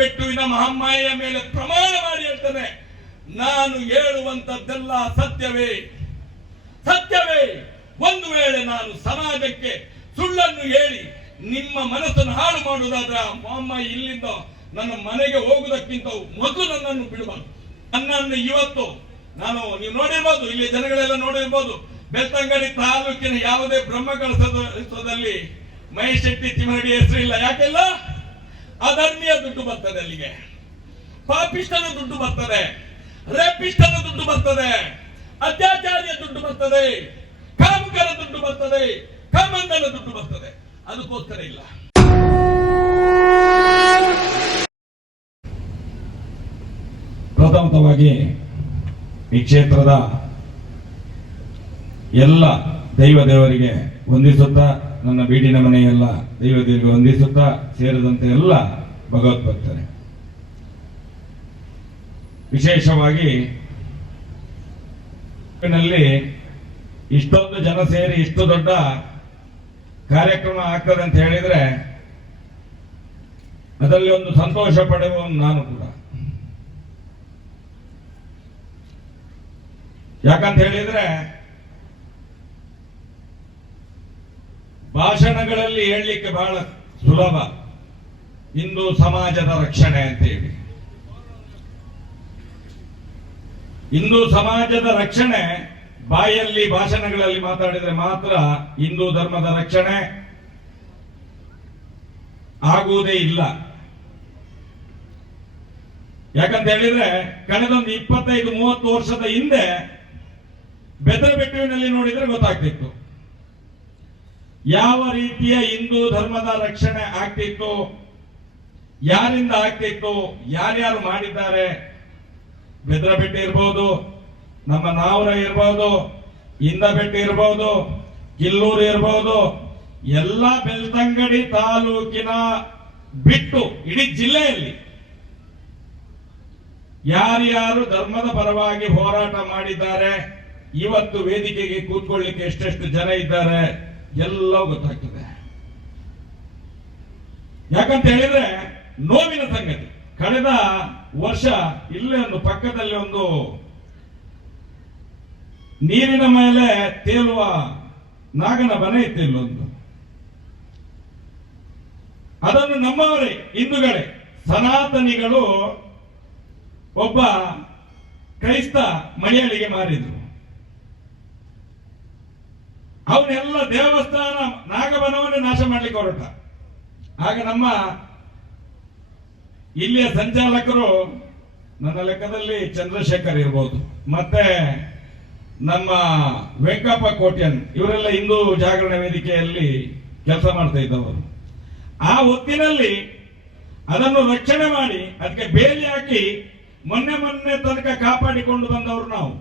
ಬೆಟ್ಟುವಿನ ಮಹಮ್ಮಾಯಿಯ ಮೇಲೆ ಪ್ರಮಾಣ ಮಾಡಿ ಹೇಳ್ತಾನೆ, ನಾನು ಹೇಳುವಂತದ್ದೆಲ್ಲ ಸತ್ಯವೇ ಸತ್ಯವೇ. ಒಂದು ವೇಳೆ ನಾನು ಸಮಾಜಕ್ಕೆ ಸುಳ್ಳನ್ನು ಹೇಳಿ ನಿಮ್ಮ ಮನಸ್ಸನ್ನು ಹಾಳು ಮಾಡುವುದಾದ್ರೆ ಮೊಹಮ್ಮಾಯಿ ಇಲ್ಲಿಂದ ನನ್ನ ಮನೆಗೆ ಹೋಗುವುದಕ್ಕಿಂತ ಮೊದಲು ನನ್ನನ್ನು ಬಿಡಬಾರ್ದು. ನನ್ನನ್ನು ಇವತ್ತು ನಾನು, ನೀವು ನೋಡಿರ್ಬೋದು ಇಲ್ಲಿ ಜನಗಳೆಲ್ಲ ನೋಡಿರ್ಬೋದು, ಬೆಳ್ತಂಗಡಿ ತಾಲೂಕಿನ ಯಾವುದೇ ಬ್ರಹ್ಮಕಳಸದಲ್ಲಿ ಮಹೇಶ್ ಶೆಟ್ಟಿ ಹೆಸರು ಇಲ್ಲ. ಯಾಕೆಲ್ಲ? ಅಧರ್ಮೀಯ ದುಡ್ಡು ಬರ್ತದೆ ಅಲ್ಲಿಗೆ. ಪಾಪಿಷ್ಟನ ದುಡ್ಡು ಬರ್ತದೆ. ರೇಪಿಷ್ಟನ ದುಡ್ಡು ಬರ್ತದೆ. ಅತ್ಯಾಚಾರಿಯ ದುಡ್ಡು ಬರ್ತದೆ. ಕಾಮುಕರ ದುಡ್ಡು ಬರ್ತದೆ. ಕಾಮಂದನ ದುಡ್ಡು ಬರ್ತದೆ. ಅದಕ್ಕೋಸ್ಕರ ಇಲ್ಲ. ಪ್ರಥಮತವಾಗಿ ಈ ಕ್ಷೇತ್ರದ ಎಲ್ಲ ದೈವ ದೇವರಿಗೆ ವಂದಿಸುತ್ತಾ ನನ್ನ ಬೀಡಿನ ಮನೆಯೆಲ್ಲ ದೈವ ದೇವರಿಗೆ ವಂದಿಸುತ್ತಾ ಸೇರಿದಂತೆ ಎಲ್ಲ ಭಗವದ್ಭಕ್ತರೆ ವಿಶೇಷವಾಗಿ ಇಷ್ಟೊಂದು ಜನ ಸೇರಿ ಇಷ್ಟು ದೊಡ್ಡ ಕಾರ್ಯಕ್ರಮ ಆಗ್ತದೆ ಅಂತ ಹೇಳಿದ್ರೆ ಅದರಲ್ಲಿ ಒಂದು ಸಂತೋಷ ಪಡೆಯುವ ನಾನು ಕೂಡ. ಯಾಕಂತ ಹೇಳಿದ್ರೆ ಭಾಷಣಗಳಲ್ಲಿ ಹೇಳಲಿಕ್ಕೆ ಬಹಳ ಸುಲಭ. ಹಿಂದೂ ಸಮಾಜದ ರಕ್ಷಣೆ ಅಂತ ಹೇಳಿ. ಹಿಂದೂ ಸಮಾಜದ ರಕ್ಷಣೆ, ಬಾಯಲ್ಲಿ ಭಾಷಣಗಳಲ್ಲಿ ಮಾತಾಡಿದ್ರೆ ಮಾತ್ರ ಹಿಂದೂ ಧರ್ಮದ ರಕ್ಷಣೆ ಆಗುವುದೇ ಇಲ್ಲ. ಯಾಕಂತ ಹೇಳಿದ್ರೆ, ಕಳೆದೊಂದು ಇಪ್ಪತ್ತೈದು, ಮೂವತ್ತು ವರ್ಷದ ಹಿಂದೆ ಬೆದರಬೆಟ್ಟುವಿನಲ್ಲಿ ನೋಡಿದ್ರೆ ಗೊತ್ತಾಗ್ತಿತ್ತು. ಯಾವ ರೀತಿಯ ಹಿಂದೂ ಧರ್ಮದ ರಕ್ಷಣೆ ಆಗ್ತಿತ್ತು? ಯಾರಿಂದ ಆಗ್ತಿತ್ತು? ಯಾರ್ಯಾರು ಮಾಡಿದ್ದಾರೆ? ಬೆದರಬೆಟ್ಟ ಇರ್ಬೋದು, ನಮ್ಮ ನಾವರ ಇರ್ಬೋದು, ಇಂದಬೆಟ್ಟ ಇರ್ಬೋದು ಕಿಲ್ಲೂರು ಇರ್ಬೋದು, ಎಲ್ಲ ಬೆಳ್ತಂಗಡಿ ತಾಲೂಕಿನ ಬಿಟ್ಟು ಇಡೀ ಜಿಲ್ಲೆಯಲ್ಲಿ ಯಾರ್ಯಾರು ಧರ್ಮದ ಪರವಾಗಿ ಹೋರಾಟ ಮಾಡಿದ್ದಾರೆ, ಇವತ್ತು ವೇದಿಕೆಗೆ ಕೂತ್ಕೊಳ್ಳಿಕ್ಕೆ ಎಷ್ಟೆಷ್ಟು ಜನ ಇದ್ದಾರೆ? ಎಲ್ಲವೂ ಗೊತ್ತಾಗ್ತದೆ. ಯಾಕಂತ ಹೇಳಿದ್ರೆ ನೋವಿನ ಸಂಗತಿ. ಕಳೆದ ವರ್ಷ ಇಲ್ಲೇ ಒಂದು ಪಕ್ಕದಲ್ಲಿ ಒಂದು ನೀರಿನ ಮೇಲೆ ತೇಲುವ ನಾಗನ ಮನೆ ಇತ್ತು ಇಲ್ಲೊಂದು ಅದನ್ನು ನಮ್ಮವರೇ ಹಿಂದುಗಡೆ ಸನಾತನಿಗಳು ಒಬ್ಬ ಕ್ರೈಸ್ತ ಮಲಯಾಳಿಗೆ ಮಾರಿದ್ರು. ಅವನೆಲ್ಲ ದೇವಸ್ಥಾನ ನಾಗವನವನ್ನೇ ನಾಶ ಮಾಡ್ಲಿಕ್ಕೆ ಹೊರಟ. ಆಗ ನಮ್ಮ ಇಲ್ಲಿಯ ಸಂಚಾಲಕರು ನನ್ನ ಲೆಕ್ಕದಲ್ಲಿ ಚಂದ್ರಶೇಖರ್ ಇರ್ಬೋದು. ಮತ್ತೆ ನಮ್ಮ ವೆಂಕಪ್ಪ ಕೋಟ್ಯನ್, ಇವರೆಲ್ಲ ಹಿಂದೂ ಜಾಗರಣ ವೇದಿಕೆಯಲ್ಲಿ ಕೆಲಸ ಮಾಡ್ತಾ ಇದ್ದವರು. ಆ ಹೊತ್ತಿನಲ್ಲಿ ಅದನ್ನು ರಕ್ಷಣೆ ಮಾಡಿ, ಅದಕ್ಕೆ ಬೇಲಿ ಹಾಕಿ ಮೊನ್ನೆ ಮೊನ್ನೆ ತನಕ ಕಾಪಾಡಿಕೊಂಡು ಬಂದವರು ನಾವು.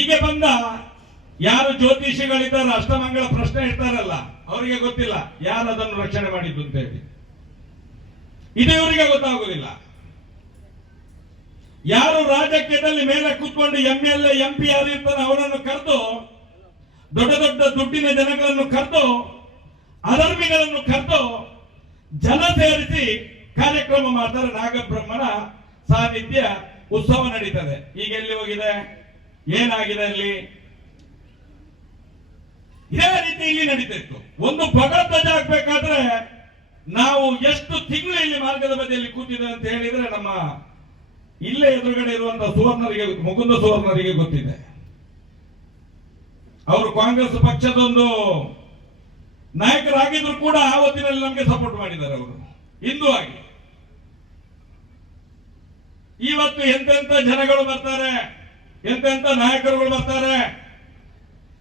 ಈಗ ಬಂದ ಯಾರು ಜ್ಯೋತಿಷಿಗಳಿದ್ದಾರೆ ಅಷ್ಟಮಂಗಳ ಪ್ರಶ್ನೆ ಇರ್ತಾರಲ್ಲ ಅವರಿಗೆ ಗೊತ್ತಿಲ್ಲ. ಯಾರು ಅದನ್ನು ರಕ್ಷಣೆ ಮಾಡಿದ್ದು ಅಂತ ಹೇಳಿ. ಇದು ಇವರಿಗೆ ಗೊತ್ತಾಗೋದಿಲ್ಲ. ಯಾರು ರಾಜಕೀಯದಲ್ಲಿ ಮೇಲೆ ಕೂತ್ಕೊಂಡು ಎಂ ಎಲ್ ಎಂ ಪಿ ಯಾರು ಇರ್ತಾನೆ ಅವರನ್ನು ಕರೆದು, ದೊಡ್ಡ ದೊಡ್ಡ ದುಡ್ಡಿನ ಜನಗಳನ್ನು ಕರೆದು, ಅಧರ್ಮಿಗಳನ್ನು ಕರೆದು ಜನ ಸೇರಿಸಿ ಕಾರ್ಯಕ್ರಮ ಮಾಡ್ತಾರೆ. ನಾಗಬ್ರಹ್ಮನ ಸಾನ್ನಿಧ್ಯ ಉತ್ಸವ ನಡೀತದೆ. ಈಗ ಎಲ್ಲಿ ಹೋಗಿದೆ? ಏನಾಗಿದೆ ಅಲ್ಲಿ? ಇದೇ ರೀತಿ ಇಲ್ಲಿ ನಡೀತಿತ್ತು. ಒಂದು ಭಗವಧ್ವಜ ಆಗ್ಬೇಕಾದ್ರೆ ನಾವು ಎಷ್ಟು ತಿಂಗಳು ಇಲ್ಲಿ ಮಾರ್ಗದ ಬದಿಯಲ್ಲಿ ಕೂತಿದೆ ಅಂತ ಹೇಳಿದ್ರೆ ನಮ್ಮ ಇಲ್ಲೇ ಎದುರುಗಡೆ ಇರುವಂತಹ ಸುವರ್ಣರಿಗೆ, ಮುಕುಂದ ಸುವರ್ಣರಿಗೆ ಗೊತ್ತಿದೆ. ಅವರು ಕಾಂಗ್ರೆಸ್ ಪಕ್ಷದ ಒಂದು ನಾಯಕರಾಗಿದ್ರು ಕೂಡ ಆ ಹೊತ್ತಿನಲ್ಲಿ ನಮಗೆ ಸಪೋರ್ಟ್ ಮಾಡಿದ್ದಾರೆ ಅವರು. ಇಂದು ಆಗಿ. ಇವತ್ತು ಎಂತೆಂತ ಜನಗಳು ಬರ್ತಾರೆ, ಎಂತೆಂತ ನಾಯಕರುಗಳು ಬರ್ತಾರೆ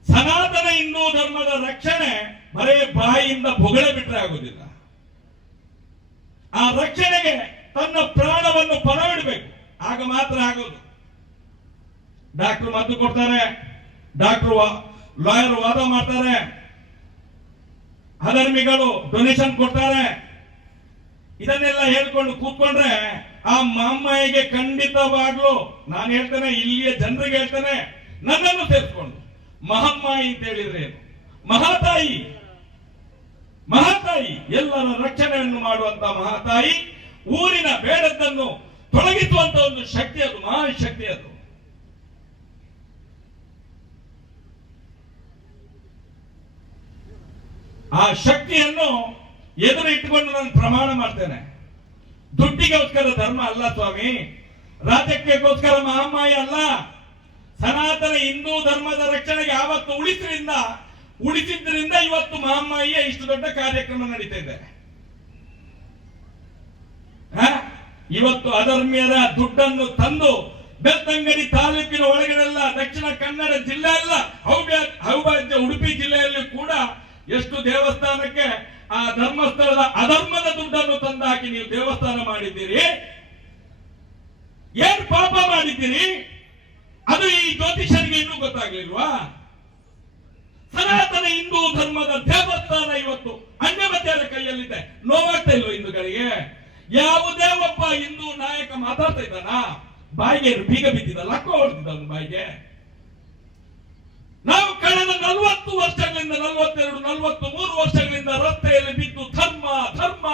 ಸನಾತನ ಹಿಂದೂ ಧರ್ಮದ ರಕ್ಷಣೆ ಬರೇ ಬಾಯಿಯಿಂದ ಬೊಗಳೆ ಬಿಟ್ಟರೆ ಆಗುದಿಲ್ಲ. ಆ ರಕ್ಷಣೆಗೆ ತನ್ನ ಪ್ರಾಣವನ್ನು ಪಣವಿಡಬೇಕು ಆಗ ಮಾತ್ರ ಆಗೋದು. ಡಾಕ್ಟರ್ ಮದ್ದು ಕೊಡ್ತಾರೆ, ಡಾಕ್ಟರ್ ಲಾಯರ್ ವಾದ ಮಾಡ್ತಾರೆ. ಅಧರ್ಮಿಗಳು ಡೊನೇಷನ್ ಕೊಡ್ತಾರೆ. ಇದನ್ನೆಲ್ಲ ಹೇಳ್ಕೊಂಡು ಕೂತ್ಕೊಂಡ್ರೆ ಆ ಮಾಮ್ಮಯ್ಯಗೆ ಖಂಡಿತವಾಗ್ಲು ನಾನು ಹೇಳ್ತೇನೆ, ಇಲ್ಲಿಯ ಜನರಿಗೆ ಹೇಳ್ತೇನೆ, ನನ್ನನ್ನು ಸೇರಿಸ್ಕೊಂಡು. ಮಹಮ್ಮಾಯಿ ಅಂತ ಹೇಳಿದ್ರೆ? ಮಹಾತಾಯಿ. ಮಹಾತಾಯಿ. ಎಲ್ಲರ ರಕ್ಷಣೆಯನ್ನು ಮಾಡುವಂತ ಮಹಾತಾಯಿ. ಊರಿನ ಬೇಡದ್ದನ್ನು ತೊಲಗಿಸುವಂತ ಒಂದು ಶಕ್ತಿ ಅದು, ಮಹಾಶಕ್ತಿ ಅದು. ಆ ಶಕ್ತಿಯನ್ನು ಎದುರು ಇಟ್ಟುಕೊಂಡು ನಾನು ಪ್ರಮಾಣ ಮಾಡ್ತೇನೆ. ದುಡ್ಡಿಗೋಸ್ಕರ ಧರ್ಮ ಅಲ್ಲ ಸ್ವಾಮಿ. ರಾಜಕೀಯಕ್ಕೋಸ್ಕರ ಮಹಾಮಾಯಿ ಅಲ್ಲ. ಸನಾತನ ಹಿಂದೂ ಧರ್ಮದ ರಕ್ಷಣೆಗೆ ಯಾವತ್ತು ಉಳಿಸಿದ್ರಿಂದ ಉಳಿಸಿದ್ರಿಂದ ಇವತ್ತು ಮಹಮ್ಮಯ್ಯ ಇಷ್ಟು ದೊಡ್ಡ ಕಾರ್ಯಕ್ರಮ ನಡೀತಾ ಇದೆ? ಇವತ್ತು ಅಧರ್ಮಿಯರ ದುಡ್ಡನ್ನು ತಂದು ಬೆತ್ತಂಗಡಿ ತಾಲೂಕಿನ ಒಳಗಡೆಲ್ಲ ದಕ್ಷಿಣ ಕನ್ನಡ ಜಿಲ್ಲೆ ಎಲ್ಲ ಹೌಭಾಜ್ಯ ಉಡುಪಿ ಜಿಲ್ಲೆಯಲ್ಲಿ ಕೂಡ ಎಷ್ಟು ದೇವಸ್ಥಾನಕ್ಕೆ ಆ ಧರ್ಮಸ್ಥಳದ ಅಧರ್ಮದ ದುಡ್ಡನ್ನು ತಂದಾಕಿ ನೀವು ದೇವಸ್ಥಾನ ಮಾಡಿದ್ದೀರಿ? ಏನ್ ಪಾಪ ಮಾಡಿದ್ದೀರಿ? ಅದು ಈ ಜ್ಯೋತಿಷರಿಗೆ ಇನ್ನೂ ಗೊತ್ತಾಗ್ಲಿಲ್ವಾ? ಸನಾತನ ಹಿಂದೂ ಧರ್ಮದ ದೇವಸ್ಥಾನ ಇವತ್ತು ಅನ್ಯಮತ್ಯರ ಕೈಯಲ್ಲಿದೆ. ನೋವಾಗ್ತಾ ಇಲ್ವ ಹಿಂದೂಗಳಿಗೆ? ಯಾವುದೇ ಒಬ್ಬ ಹಿಂದೂ ನಾಯಕ ಮಾತಾಡ್ತಾ ಇದ್ದಾನ? ಬಾಯಿಗೆ ಬೀಗ ಬಿದ್ದಿದ್ದ ಲಕ್ಕ ಹೊಡೆದಿದ್ದ ಬಾಯಿಗೆ? ನಾವು ಕಳೆದ ನಲವತ್ತು ವರ್ಷಗಳಿಂದ, ನಲವತ್ತೆರಡು ನಲವತ್ತು ಮೂರು ವರ್ಷಗಳಿಂದ ರಸ್ತೆಯಲ್ಲಿ ಬಿದ್ದು ಧರ್ಮ ಧರ್ಮ,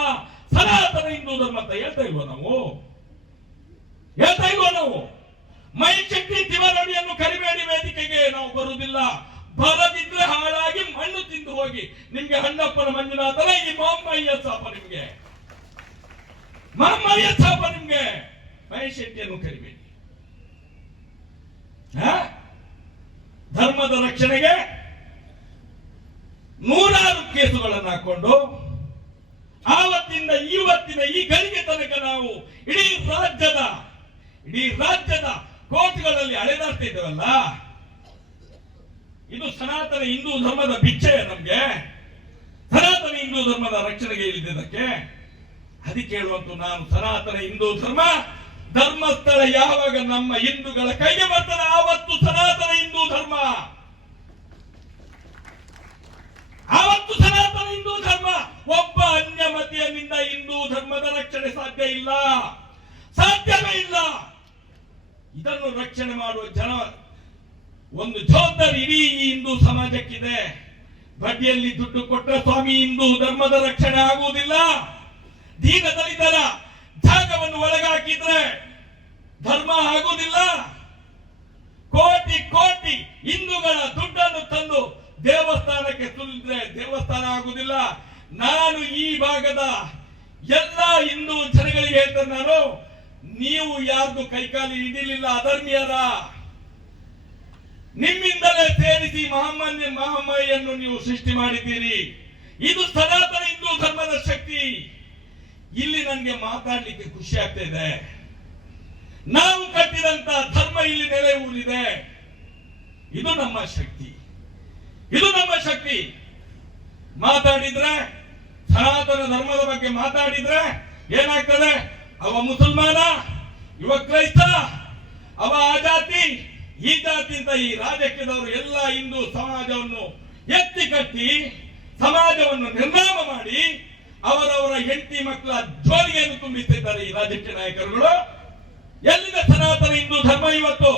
ಸನಾತನ ಹಿಂದೂ ಧರ್ಮ ಅಂತ ಹೇಳ್ತಾ ಇಲ್ವ ನಾವು? ಹೇಳ್ತಾ ಇಲ್ವ ನಾವು? ಮೈ ಶಕ್ತಿ ತಿವರಡಿಯನ್ನು ಕರಿಬೇಡಿ ವೇದಿಕೆಗೆ ನಾವು ಬರುವುದಿಲ್ಲ. ಬರದಿದ್ರೆ ಹಾಳಾಗಿ ಮಣ್ಣು ತಿಂದು ಹೋಗಿ. ನಿಮ್ಗೆ ಹಣ್ಣಪ್ಪನ ಮಂಜುನಾಥನ ಈ ಮಾಮಯ್ಯ ಸಾಪ ನಿಮ್ಗೆ. ಮಾಮಯ್ಯ ಸಾಪ ನಿಮ್ಗೆ. ಮೈ ಶೆಟ್ಟಿಯನ್ನು ಕರಿಬೇಡಿ? ಧರ್ಮದ ರಕ್ಷಣೆಗೆ ನೂರಾರು ಕೇಸುಗಳನ್ನು ಹಾಕೊಂಡು ಆವತ್ತಿಂದ ಇವತ್ತಿನ ಈ ಗಳಿಗೆ ತನಕ ನಾವು ಇಡೀ ರಾಜ್ಯದ ಇಡೀ ರಾಜ್ಯದ ಕೋರ್ಟ್ಗಳಲ್ಲಿ ಅಲೆದಾಡ್ತಾ ಇದ್ದೇವಲ್ಲ ಇದು ಸನಾತನ ಹಿಂದೂ ಧರ್ಮದ ಭಿಕ್ಷೆ ನಮ್ಗೆ. ಸನಾತನ ಹಿಂದೂ ಧರ್ಮದ ರಕ್ಷಣೆಗೆ ಇಲ್ಲಿದ್ದಕ್ಕೆ ಅದಕ್ಕೆ ಹೇಳುವಂತ ನಾನು ಸನಾತನ ಹಿಂದೂ ಧರ್ಮ. ಧರ್ಮಸ್ಥಳ ಯಾವಾಗ ನಮ್ಮ ಹಿಂದೂಗಳ ಕೈಗೆ ಬರ್ತದೆ, ಆವತ್ತು ಸನಾತನ ಹಿಂದೂ ಧರ್ಮ. ಆವತ್ತು ಸನಾತನ ಹಿಂದೂ ಧರ್ಮ. ಒಬ್ಬ ಅನ್ಯ ಮತೀಯನಿಂದ ಹಿಂದೂ ಧರ್ಮದ ರಕ್ಷಣೆ ಸಾಧ್ಯ ಇಲ್ಲ. ಸಾಧ್ಯವೇ ಇಲ್ಲ. ಇದನ್ನು ರಕ್ಷಣೆ ಮಾಡುವ ಜನ ಒಂದು ಜವಾಬ್ದಾರಿ ಇಡೀ ಈ ಹಿಂದೂ ಸಮಾಜಕ್ಕಿದೆ. ಬಡ್ಡಿಯಲ್ಲಿ ದುಡ್ಡು ಕೊಟ್ಟರೆ ಸ್ವಾಮಿ, ಹಿಂದೂ ಧರ್ಮದ ರಕ್ಷಣೆ ಆಗುವುದಿಲ್ಲ. ದೀನ ದಲಿತರ ಜಾಗವನ್ನು ಒಳಗಾಕಿದ್ರೆ ಧರ್ಮ ಆಗುವುದಿಲ್ಲ. ಕೋಟಿ ಕೋಟಿ ಹಿಂದೂಗಳ ದುಡ್ಡನ್ನು ತಂದು ದೇವಸ್ಥಾನಕ್ಕೆ ತುಳಿದ್ರೆ ದೇವಸ್ಥಾನ ಆಗುವುದಿಲ್ಲ. ನಾನು ಈ ಭಾಗದ ಎಲ್ಲ ಹಿಂದೂ ಜನಗಳಿಗೆ ಹೇಳ್ತೇನೆ ನಾನು ನೀವು ಯಾರ್ದು ಕೈಕಾಲಿ ಹಿಡಿಲಿಲ್ಲ, ಅಧರ್ಮಿಯರ. ನಿಮ್ಮಿಂದಲೇ ಸೇರಿಸಿ ಮಹಾಮಾನ್ಯ ಮಹಾಮಾಯಿಯನ್ನು ನೀವು ಸೃಷ್ಟಿ ಮಾಡಿದ್ದೀರಿ. ಇದು ಸನಾತನ ಹಿಂದೂ ಧರ್ಮದ ಶಕ್ತಿ. ಇಲ್ಲಿ ನನಗೆ ಮಾತಾಡ್ಲಿಕ್ಕೆ ಖುಷಿ ಆಗ್ತಾ ಇದೆ. ನಾವು ಕಟ್ಟಿದಂತ ಧರ್ಮ ಇಲ್ಲಿ ನೆಲೆ ಊರಿದೆ. ಇದು ನಮ್ಮ ಶಕ್ತಿ. ಇದು ನಮ್ಮ ಶಕ್ತಿ. ಮಾತಾಡಿದ್ರೆ, ಸನಾತನ ಧರ್ಮದ ಬಗ್ಗೆ ಮಾತಾಡಿದ್ರೆ ಏನಾಗ್ತದೆ? ಅವ ಮುಸಲ್ಮಾನ ಇವ ಕ್ರೈಸ್ತ, ಅವ ಆ ಜಾತಿ ಈ ಜಾತಿ ಈ ರಾಜಕೀಯದವರು ಎಲ್ಲ ಹಿಂದೂ ಸಮಾಜವನ್ನು ಎತ್ತಿ ಕಟ್ಟಿ, ಸಮಾಜವನ್ನು ನಿರ್ನಾಮ ಮಾಡಿ ಅವರವರ ಹೆಂಡತಿ ಮಕ್ಕಳ ಜೋಲಿಗೆಯನ್ನು ತುಂಬಿಸಿದ್ದಾರೆ ಈ ರಾಜಕೀಯ ನಾಯಕರುಗಳು. ಎಲ್ಲಿದೆ ಸನಾತನ ಹಿಂದೂ ಧರ್ಮ ಇವತ್ತು?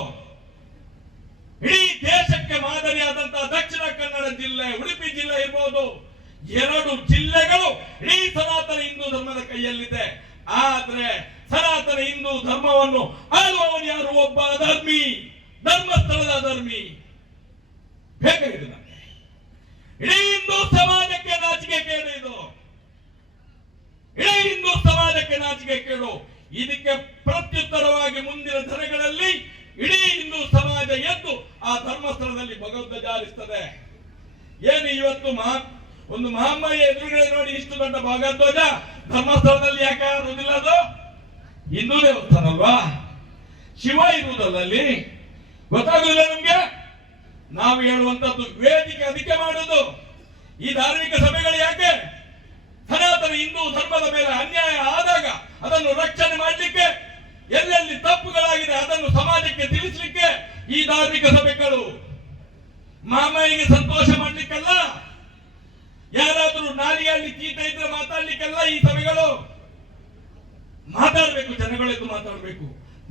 ಇಡೀ ದೇಶಕ್ಕೆ ಮಾದರಿಯಾದಂತಹ ದಕ್ಷಿಣ ಕನ್ನಡ ಜಿಲ್ಲೆ, ಉಡುಪಿ ಜಿಲ್ಲೆ ಇರ್ಬೋದು. ಎರಡು ಜಿಲ್ಲೆಗಳು ಇಡೀ ಸನಾತನ ಹಿಂದೂ ಧರ್ಮದ ಕೈಯಲ್ಲಿದೆ. ಆದ್ರೆ ಸನಾತನ ಹಿಂದೂ ಧರ್ಮವನ್ನು ಆಳುವವನು ಯಾರು? ಒಬ್ಬ ಅಧರ್ಮಿ. ಧರ್ಮಸ್ಥಳದ ಅಧರ್ಮಿ. ಬೇಕಾಗಿದೆ ನಮಗೆ ಇಡೀ ಹಿಂದೂ ಸಮಾಜಕ್ಕೆ ನಾಚಿಕೆ ಕೇಡು ಇದು. ಇಡೀ ಹಿಂದೂ ಸಮಾಜಕ್ಕೆ ನಾಚಿಕೆ ಕೇಳು ಇದಕ್ಕೆ ಪ್ರತ್ಯುತ್ತರವಾಗಿ ಮುಂದಿನ ದಿನಗಳಲ್ಲಿ ಇಡೀ ಹಿಂದೂ ಸಮಾಜ ಎದ್ದು ಆ ಧರ್ಮಸ್ಥಳದಲ್ಲಿ ಭಗವಂತ ಜಾಲಿಸ್ತದೆ. ಏನು ಇವತ್ತು ಮಹಾ ಒಂದು ಮಹಮ್ಮಯ್ಯ ಎದುರುಗಡೆ ನೋಡಿ ಇಷ್ಟು ದೊಡ್ಡ ಭಾಗಧ್ವಜ. ಧರ್ಮಸ್ಥಳದಲ್ಲಿ ಯಾಕೆ ಇರುವುದಿಲ್ಲ ಅದು? ಹಿಂದೂ ದೇವಸ್ಥಾನ ಅಲ್ವಾ? ಶಿವ ಇರುವುದಲ್ಲ ಗೊತ್ತಾಗುದಿಲ್ಲ ನಮ್ಗೆ? ನಾವು ಹೇಳುವಂತದ್ದು ವೇದಿಕೆ ಅದಕ್ಕೆ ಮಾಡುದು ಈ ಧಾರ್ಮಿಕ ಸಭೆಗಳು ಯಾಕೆ? ಸನಾತನ ಹಿಂದೂ ಧರ್ಮದ ಮೇಲೆ ಅನ್ಯಾಯ ಆದಾಗ ಅದನ್ನು ರಕ್ಷಣೆ ಮಾಡಲಿಕ್ಕೆ, ಎಲ್ಲೆಲ್ಲಿ ತಪ್ಪುಗಳಾಗಿದೆ ಅದನ್ನು ಸಮಾಜಕ್ಕೆ ತಿಳಿಸಲಿಕ್ಕೆ ಈ ಧಾರ್ಮಿಕ ಸಭೆಗಳು ಮಾಮಯ್ಯಗೆ ಸಂತೋಷ ಮಾಡ್ಲಿಕ್ಕಲ್ಲ. ಯಾರಾದರೂ ನಾಲಿಯಲ್ಲಿ ಕೀಟ ಇದ್ರೆ ಮಾತಾಡ್ಲಿಕ್ಕೆಲ್ಲ ಈ ಸಭೆಗಳು ಮಾತಾಡಬೇಕು ಜನಗಳೆದ್ದು ಮಾತಾಡಬೇಕು.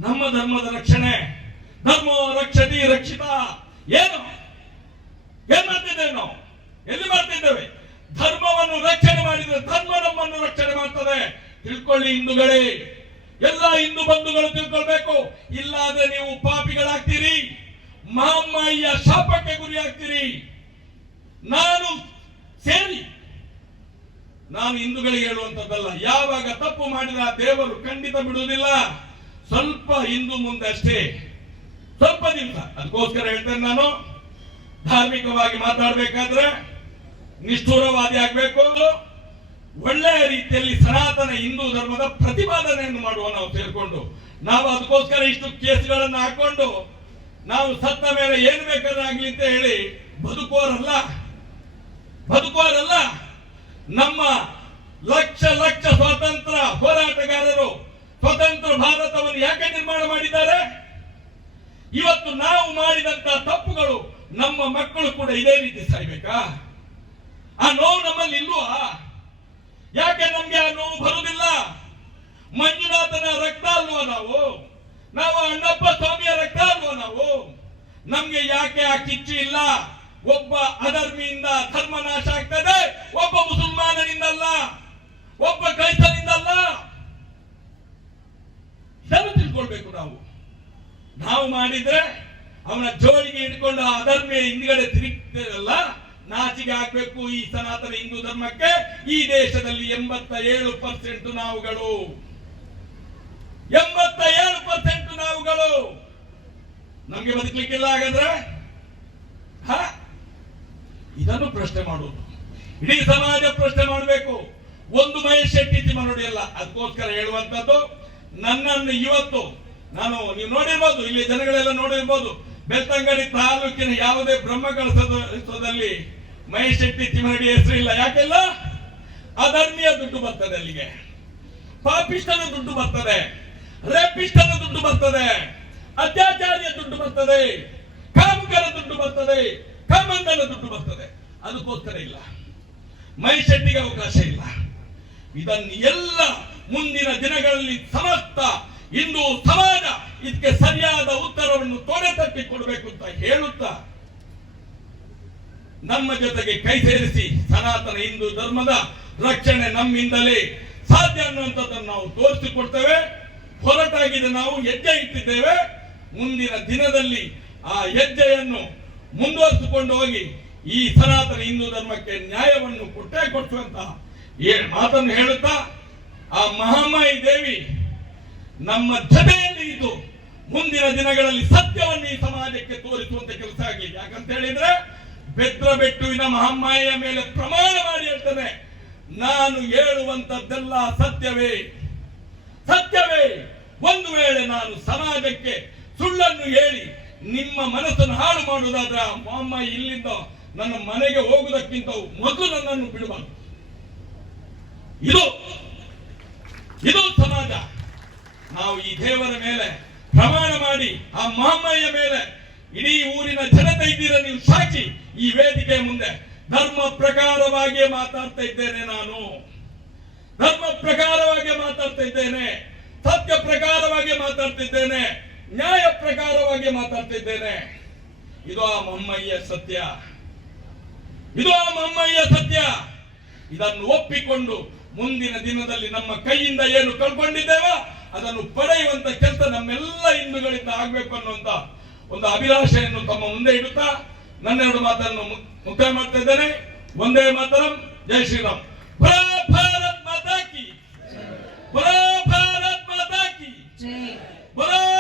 ನಮ್ಮ ಧರ್ಮದ ರಕ್ಷಣೆ. ಧರ್ಮ ರಕ್ಷತಿ ರಕ್ಷಿತ. ಏನು? ಏನ್ ಮಾಡ್ತಿದ್ದೇವೆ ನಾವು? ಎಲ್ಲಿ ಮಾಡ್ತಿದ್ದೇವೆ? ಧರ್ಮವನ್ನು ರಕ್ಷಣೆ ಮಾಡಿದ್ರೆ ಧರ್ಮ ನಮ್ಮನ್ನು ರಕ್ಷಣೆ ಮಾಡ್ತದೆ. ತಿಳ್ಕೊಳ್ಳಿ ಹಿಂದೂಗಳೇ. ಎಲ್ಲ ಹಿಂದೂ ಬಂಧುಗಳು ತಿಳ್ಕೊಳ್ಬೇಕು. ಇಲ್ಲಾದ್ರೆ ನೀವು ಪಾಪಿಗಳಾಗ್ತೀರಿ. ಮಾಮ್ಮಯ್ಯ ಶಾಪಕ್ಕೆ ಗುರಿಯಾಗ್ತೀರಿ. ನಾನು ಸೇರಿ ನಾನು ಹಿಂದೂಗಳಿಗೆ ಹೇಳುವಂತದ್ದಲ್ಲ ಯಾವಾಗ ತಪ್ಪು ಮಾಡಿದ ದೇವರು ಖಂಡಿತ ಬಿಡುವುದಿಲ್ಲ. ಸ್ವಲ್ಪ ಹಿಂದೂ ಮುಂದೆ ಅಷ್ಟೇ. ಸ್ವಲ್ಪ ಅದಕ್ಕೋಸ್ಕರ ಹೇಳ್ತೇನೆ ನಾನು, ಧಾರ್ಮಿಕವಾಗಿ ಮಾತಾಡಬೇಕಾದ್ರೆ ನಿಷ್ಠೂರವಾದಿ ಆಗಬೇಕು. ಒಳ್ಳೆಯ ರೀತಿಯಲ್ಲಿ ಸನಾತನ ಹಿಂದೂ ಧರ್ಮದ ಪ್ರತಿಪಾದನೆಯನ್ನು ಮಾಡುವ ನಾವು ಸೇರಿಕೊಂಡು, ನಾವು ಅದಕ್ಕೋಸ್ಕರ ಇಷ್ಟು ಕೇಸ್ಗಳನ್ನು ಹಾಕೊಂಡು, ನಾವು ಸತ್ತ ಮೇಲೆ ಏನು ಬೇಕಾದ್ರೆ ಆಗ್ಲಿ ಅಂತ ಹೇಳಿ ಬದುಕುವರಲ್ಲ ಬದುಕುವರಲ್ಲ ನಮ್ಮ ಲಕ್ಷ ಲಕ್ಷ ಸ್ವಾತಂತ್ರ್ಯ ಹೋರಾಟಗಾರರು ಸ್ವತಂತ್ರ ಭಾರತವನ್ನು ಯಾಕೆ ನಿರ್ಮಾಣ ಮಾಡಿದ್ದಾರೆ? ಇವತ್ತು ನಾವು ಮಾಡಿದಂತ ತಪ್ಪುಗಳು ನಮ್ಮ ಮಕ್ಕಳು ಕೂಡ ಇದೇ ರೀತಿ ಸಾಯ್ಬೇಕಾ? ಆ ನೋವು ನಮ್ಮಲ್ಲಿ ಇಲ್ವಾ? ಯಾಕೆ ನಮ್ಗೆ ಆ ನೋವು ಬರುವುದಿಲ್ಲ? ಮಂಜುನಾಥನ ರಕ್ತ ಅಲ್ವಾ ನಾವು? ನಾವು ಅಣ್ಣಪ್ಪ ಸ್ವಾಮಿಯ ರಕ್ತ ಅಲ್ವಾ ನಾವು? ನಮ್ಗೆ ಯಾಕೆ ಆ ಕಿಚ್ಚು ಇಲ್ಲ? ಒಬ್ಬ ಅಧರ್ಮಿಯಿಂದ ಧರ್ಮ ನಾಶ ಆಗ್ತದೆ, ಒಬ್ಬ ಮುಸಲ್ಮಾನನಿಂದಲ್ಲ ಒಬ್ಬ ಕ್ರೈಸ್ತನಿಂದಲ್ಲ ಇದನ್ನು ತಿಳ್ಕೊಳ್ಬೇಕು ನಾವು. ನಾವು ಮಾಡಿದ್ರೆ ಅವನ ಜೋಳಿಗೆ ಇಟ್ಕೊಂಡು ಆ ಅಧರ್ಮಿಯ ಹಿಂದ್ಗಡೆ ತಿರುಗ್ತೇವಲ್ಲ ನಾಚಿಗೆ ಹಾಕ್ಬೇಕು ಈ ಸನಾತನ ಹಿಂದೂ ಧರ್ಮಕ್ಕೆ, ಈ ದೇಶದಲ್ಲಿ ಎಂಬತ್ತ ಏಳು ಪರ್ಸೆಂಟ್ ನಾವುಗಳು. ಎಂಬತ್ತ ಏಳು ಪರ್ಸೆಂಟ್ ನಾವುಗಳು. ನಮ್ಗೆ ಬದುಕಲಿಕ್ಕಿಲ್ಲ ಹಾಗಾದ್ರೆ? ಹ? ಇದನ್ನು ಪ್ರಶ್ನೆ ಮಾಡುವುದು ಇಡೀ ಸಮಾಜ ಪ್ರಶ್ನೆ ಮಾಡಬೇಕು. ಒಂದು ಮಹೇಶ್ ಶೆಟ್ಟಿ ಅಲ್ಲ, ಅದಕ್ಕೋಸ್ಕರ ಹೇಳುವಂತದ್ದು ನನ್ನನ್ನು ಇವತ್ತು ನಾನು, ನೀವು ನೋಡಿರ್ಬೋದು, ಇಲ್ಲಿ ಜನಗಳೆಲ್ಲ ನೋಡಿರ್ಬೋದು, ಬೆಳ್ತಂಗಡಿ ತಾಲೂಕಿನ ಯಾವುದೇ ಬ್ರಹ್ಮಕಳಸದಲ್ಲಿ ಮಹೇಶ್ ಶೆಟ್ಟಿ ತಿಮ್ಮನಡಿ ಹೆಸರು ಇಲ್ಲ. ಯಾಕೆಲ್ಲ? ಅಧರ್ಮೀಯ ದುಡ್ಡು ಬರ್ತದೆ ಅಲ್ಲಿಗೆ. ಪಾಪಿಷ್ಟನ ದುಡ್ಡು ಬರ್ತದೆ. ರೇಪಿಷ್ಟನ ದುಡ್ಡು ಬರ್ತದೆ. ಅತ್ಯಾಚಾರಿಯ ದುಡ್ಡು ಬರ್ತದೆ. ಕಾಮುಕರ ದುಡ್ಡು ಬರ್ತದೆ. ಕಾಮಂದನ ದುಡ್ಡು ಬರ್ತದೆ. ಅದಕ್ಕೋಸ್ಕರ ಇಲ್ಲ. ಮೈ ಶೆಟ್ಟಿಗೆ ಅವಕಾಶ ಇಲ್ಲ. ಇದನ್ನು ಎಲ್ಲ ಮುಂದಿನ ದಿನಗಳಲ್ಲಿ ಸಮಸ್ತ ಹಿಂದೂ ಸಮಾಜ ಇದಕ್ಕೆ ಸರಿಯಾದ ಉತ್ತರವನ್ನು ತೊಡೆ ಕೊಡಬೇಕು ಅಂತ ಹೇಳುತ್ತಾ, ನಮ್ಮ ಜೊತೆಗೆ ಕೈ ಸೇರಿಸಿ ಸನಾತನ ಹಿಂದೂ ಧರ್ಮದ ರಕ್ಷಣೆ ನಮ್ಮಿಂದಲೇ ಸಾಧ್ಯ ಅನ್ನುವಂಥದ್ದನ್ನು ನಾವು ತೋರಿಸಿಕೊಡ್ತೇವೆ. ಹೊರಟಾಗಿದೆ ನಾವು ಹೆಜ್ಜೆ ಇಟ್ಟಿದ್ದೇವೆ. ಮುಂದಿನ ದಿನದಲ್ಲಿ ಆ ಹೆಜ್ಜೆಯನ್ನು ಮುಂದುವರಿಸಿಕೊಂಡು ಹೋಗಿ ಈ ಸನಾತನ ಹಿಂದೂ ಧರ್ಮಕ್ಕೆ ನ್ಯಾಯವನ್ನು ಕೊಟ್ಟೇ ಕೊಟ್ಟುವಂತ ಮಾತನ್ನು ಹೇಳುತ್ತಾ, ಆ ಮಹಾಮಾಯಿ ದೇವಿ ನಮ್ಮ ಜೊತೆಯಲ್ಲಿ ಇದ್ದು ಮುಂದಿನ ದಿನಗಳಲ್ಲಿ ಸತ್ಯವನ್ನು ಈ ಸಮಾಜಕ್ಕೆ ತೋರಿಸುವಂತ ಕೆಲಸ ಆಗಲಿ ಯಾಕಂತ ಹೇಳಿದ್ರೆ, ಬೆದ್ರ ಬೆಟ್ಟುವಿನ ಮಹಾಮಾಯಿಯ ಮೇಲೆ ಪ್ರಮಾಣ ಮಾಡಿ ಹೇಳ್ತಾನೆ, ನಾನು ಹೇಳುವಂತದ್ದೆಲ್ಲ ಸತ್ಯವೇ. ಸತ್ಯವೇ. ಒಂದು ವೇಳೆ ನಾನು ಸಮಾಜಕ್ಕೆ ಸುಳ್ಳನ್ನು ಹೇಳಿ ನಿಮ್ಮ ಮನಸ್ಸನ್ನು ಹಾಳು ಮಾಡುವುದಾದ್ರೆ ಮಾಮ್ಮ ಇಲ್ಲಿಂದ ನನ್ನ ಮನೆಗೆ ಹೋಗುವುದಕ್ಕಿಂತ ಮೊದಲು ನನ್ನನ್ನು ಬಿಡಬಾರದು. ಇದು ಇದು ಸಮಾಜ. ನಾವು ಈ ದೇವರ ಮೇಲೆ ಪ್ರಮಾಣ ಮಾಡಿ, ಆ ಮಾಮಯ್ಯ ಮೇಲೆ ಇಡೀ ಊರಿನ ಜನತೆ ಇದ್ದೀರ ನೀವು ಸಾಕಿ ಈ ವೇದಿಕೆ ಮುಂದೆ. ಧರ್ಮ ಪ್ರಕಾರವಾಗಿಯೇ ಮಾತಾಡ್ತಾ ಇದ್ದೇನೆ ನಾನು. ಧರ್ಮ ಪ್ರಕಾರವಾಗಿ ಮಾತಾಡ್ತಾ ಇದ್ದೇನೆ. ಸತ್ಯ ಪ್ರಕಾರವಾಗಿ ಮಾತಾಡ್ತಿದ್ದೇನೆ ನ್ಯಾಯ ಪ್ರಕಾರವಾಗಿ ಮಾತಾಡ್ತಿದ್ದೇನೆ. ಇದು ಆ ಮಮ್ಮಯ್ಯ ಸತ್ಯ. ಇದು ಆ ಮಮ್ಮಯ್ಯ ಸತ್ಯ. ಇದನ್ನು ಒಪ್ಪಿಕೊಂಡು ಮುಂದಿನ ದಿನದಲ್ಲಿ ನಮ್ಮ ಕೈಯಿಂದ ಏನು ಕಳ್ಕೊಂಡಿದ್ದೇವೋ ಅದನ್ನು ಪಡೆಯುವಂತ ಕೆಲಸ ನಮ್ಮೆಲ್ಲ ಹಿಂದೂಗಳಿಂದ ಆಗ್ಬೇಕು ಅನ್ನುವಂತ ಒಂದು ಅಭಿಲಾಷೆಯನ್ನು ತಮ್ಮ ಮುಂದೆ ಇಡುತ್ತಾ ನನ್ನೆರಡು ಮಾತನ್ನು ಮು- ಮುಕ್ತಾಯ ಮಾಡ್ತಾ ಇದ್ದೇನೆ ಒಂದೇ ಮಾತರಂ ಜೈ ಶ್ರೀರಾಮ್. ಭಾರತ್ ಮಾತಾ ಕಿ. ಬರ